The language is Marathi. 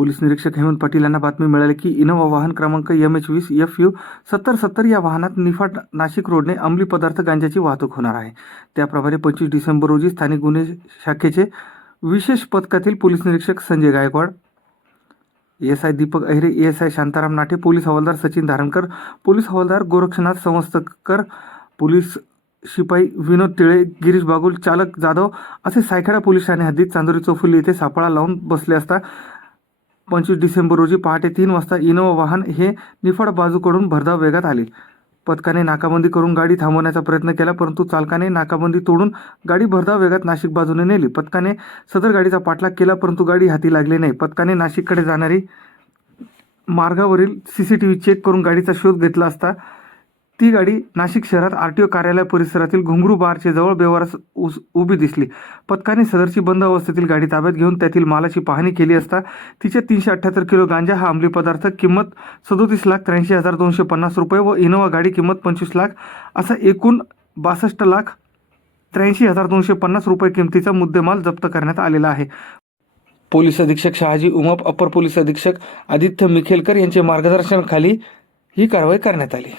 पोलीस निरीक्षक हेमंत पाटील यांना बातमी मिळाली की इनोवा वाहन क्रमांक एम एच वीस एफ यू सत्तर सत्तर या वाहनात निफाट नाशिक रोडने अंमली पदार्थ गांजाची वाहतूक होणार आहे. त्याप्रमाणे पंचवीस डिसेंबर रोजी स्थानिक गुन्हे शाखेचे विशेष पथकातील पोलीस निरीक्षक Sanjay Gaikwad S I Deepak Ahire S I Shantaram Nate police हवालदार सचिन धारणकर पोलीस हवालदार गोरक्षनाथ संवस्तकर पोलीस शिपाई विनोद तिळे गिरीश बागुल चालक जाधव असे सायखेडा पोलीस ठाणे हद्दीत चांदोरी चौफुली येथे सापळा लावून बसले असता पंचवीस डिसेंबर रोजी पहाटे तीन वाजता इनोवा वाहन हे निफाड बाजूकडून भरधाव वेगात आले. पथकाने नाकाबंदी करून गाडी थांबवण्याचा प्रयत्न केला परंतु चालकाने नाकाबंदी तोडून गाडी भरधाव वेगात नाशिक बाजूने नेली. पथकाने सदर गाडीचा पाठलाग केला परंतु गाडी हाती लागली नाही. पथकाने नाशिककडे जाणारी मार्गावरील C C T V check करून गाडीचा शोध घेतला असता ती गाडी नाशिक शहरात आर टी ओ कार्यालय परिसरातील घुंगरू बारचे जवळ बेवारस उभी दिसली. पथकाने सदरची बंद अवस्थेतील गाडी ताब्यात घेऊन त्यातील मालाची पाहणी केली असता तिचे तीनशे अठ्ठ्याहत्तर किलो गांजा हा अंमली पदार्थ किंमत सदोतीस लाख त्र्याऐंशी हजार दोनशे पन्नास रुपये व इनोवा गाडी किंमत पंचवीस लाख असा एकूण बासष्ट लाख त्र्याऐंशी हजार दोनशे पन्नास रुपये किमतीचा मुद्देमाल जप्त करण्यात आलेला आहे. पोलीस अधीक्षक शहाजी उमप अपर पोलीस अधीक्षक आदित्य मिखेलकर यांचे मार्गदर्शनाखाली ही कारवाई करण्यात आली.